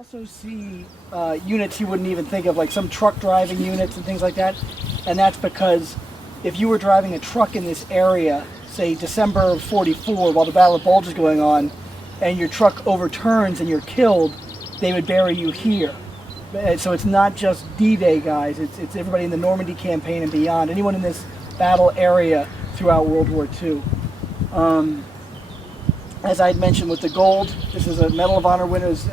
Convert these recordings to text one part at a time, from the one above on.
also see units you wouldn't even think of, like some truck driving units and things like that. And that's because if you were driving a truck in this area, say December of '44, while the Battle of Bulge is going on, and your truck overturns and you're killed, they would bury you here. So it's not just D-Day guys, it's everybody in the Normandy campaign and beyond, anyone in this battle area throughout World War II. As I had mentioned with the gold, this is a Medal of Honor winner's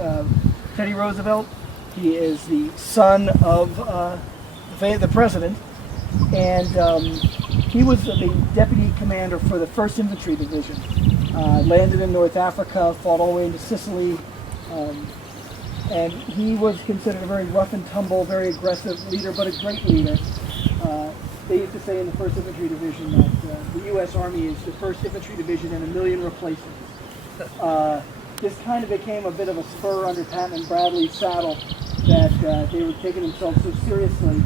Teddy Roosevelt. He is the son of the president, and he was the deputy commander for the 1st Infantry Division. Landed in North Africa, fought all the way into Sicily, and he was considered a very rough and tumble, very aggressive leader, but a great leader. They used to say in the 1st Infantry Division that the U.S. Army is the 1st Infantry Division and a million replacements. This kind of became a bit of a spur under Patton and Bradley's saddle, that they were taking themselves so seriously.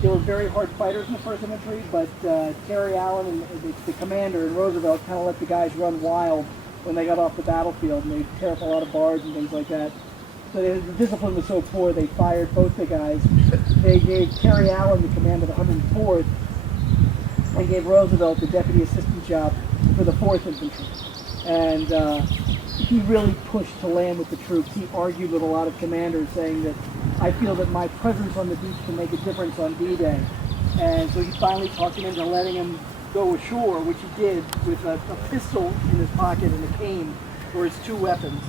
They were very hard fighters in the 1st Infantry, but Terry Allen and the commander and Roosevelt kind of let the guys run wild when they got off the battlefield, and they'd tear up a lot of bars and things like that. So the discipline was so poor, they fired both the guys. They gave Terry Allen the command of the 104th and gave Roosevelt the deputy assistant job for the 4th Infantry. And he really pushed to land with the troops. He argued with a lot of commanders, saying that I feel that my presence on the beach can make a difference on D-Day. And so he finally talked him into letting him go ashore, which he did with a pistol in his pocket and a cane were his 2 weapons.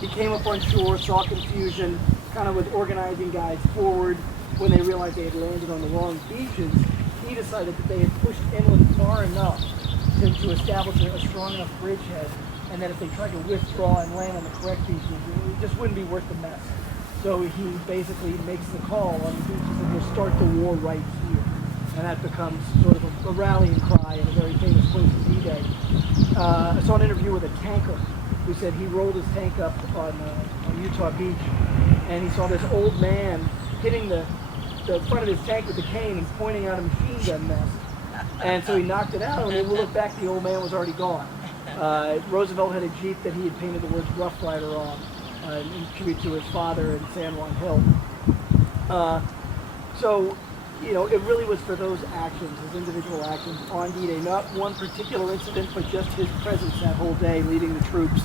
He came up on shore, saw confusion, kind of with organizing guys forward. When they realized they had landed on the wrong beaches, he decided that they had pushed inland far enough to establish a strong enough bridgehead, and that if they tried to withdraw and land on the correct beaches, it just wouldn't be worth the mess. So he basically makes the call on the beaches and we'll start the war right here. And that becomes sort of a rallying cry in a very famous place in D-Day. I saw an interview with a tanker who said he rolled his tank up on Utah Beach, and he saw this old man hitting the front of his tank with the cane and pointing out a machine gun nest. And so he knocked it out, and when we looked back, the old man was already gone. Roosevelt had a Jeep that he had painted the words Rough Rider on, in tribute to his father in San Juan Hill. So, you know, it really was for those actions, his individual actions on D-Day, not one particular incident, but just his presence that whole day leading the troops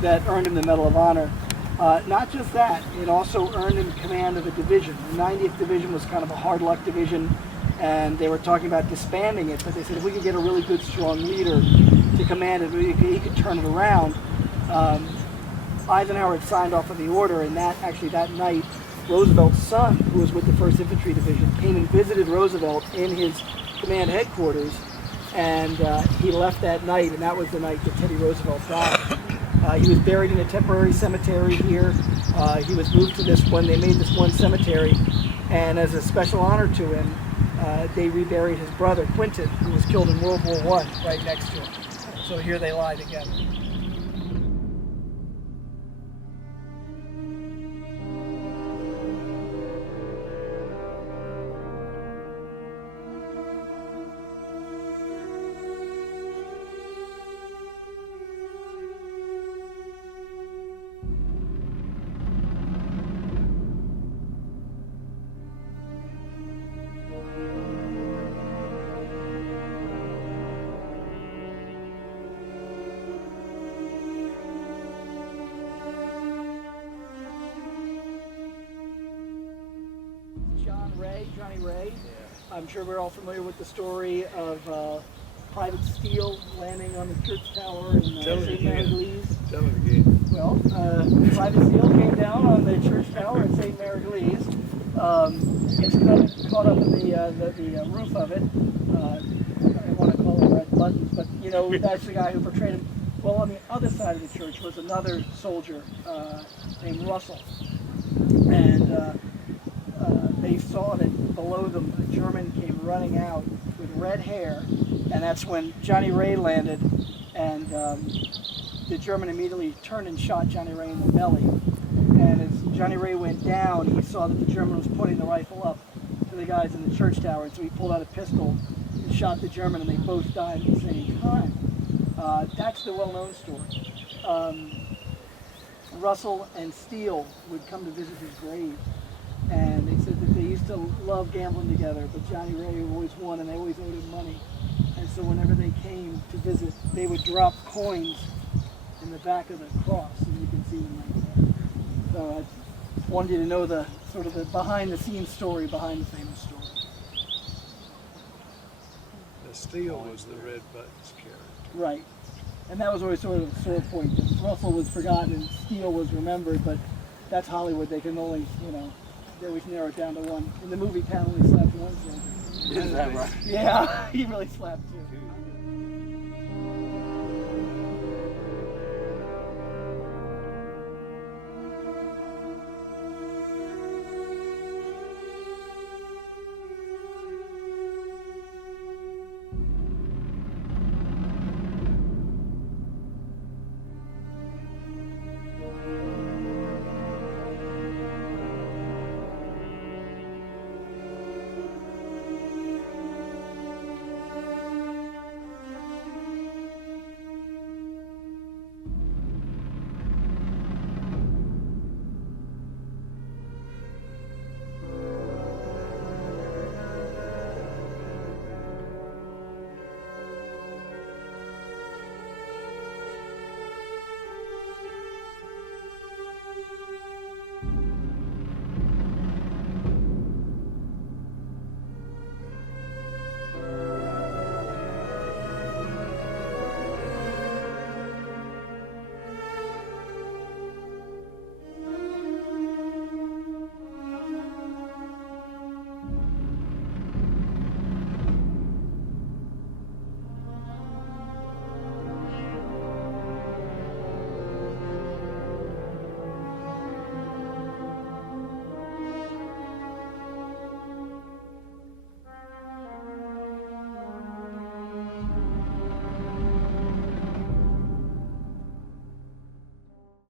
that earned him the Medal of Honor. Not just that, it also earned him command of a division. The 90th Division was kind of a hard luck division, and they were talking about disbanding it, but they said if we could get a really good, strong leader to command it, he could turn it around. Eisenhower had signed off on the order, and that night, Roosevelt's son, who was with the 1st Infantry Division, came and visited Roosevelt in his command headquarters, and he left that night, and that was the night that Teddy Roosevelt died. He was buried in a temporary cemetery here. He was moved to this one. They made this one cemetery, and as a special honor to him, they reburied his brother, Quentin, who was killed in World War I, right next to him. So here they lie together. Johnny Ray. I'm sure we're all familiar with the story of Private Steele landing on the church tower in St. Mary-Glees. Tell it again. Well, Private Steele came down on the church tower at St. Mary-Glees. It's caught up in the roof of it. I don't want to call it red buttons, but you know, that's the guy who portrayed him. Well, on the other side of the church was another soldier named Russell. And they saw that below them a German came running out with red hair, and that's when Johnny Ray landed, and the German immediately turned and shot Johnny Ray in the belly. And as Johnny Ray went down, he saw that the German was pointing the rifle up to the guys in the church tower, and so he pulled out a pistol and shot the German, and they both died at the same time. That's the well-known story. Russell and Steele would come to visit his grave. And they said that they used to love gambling together, but Johnny Ray always won and they always owed him money. And so whenever they came to visit, they would drop coins in the back of the cross, and you can see them right there. So I wanted you to know the sort of the behind-the-scenes story behind the famous story. The Steele was the Red Buttons character. Right. And that was always sort of a sore point. That Russell was forgotten and Steele was remembered, but that's Hollywood. They can only, they always narrow it down to one. In the movie, Patton only slapped one soldier. Is that right? Yeah, he really slapped two.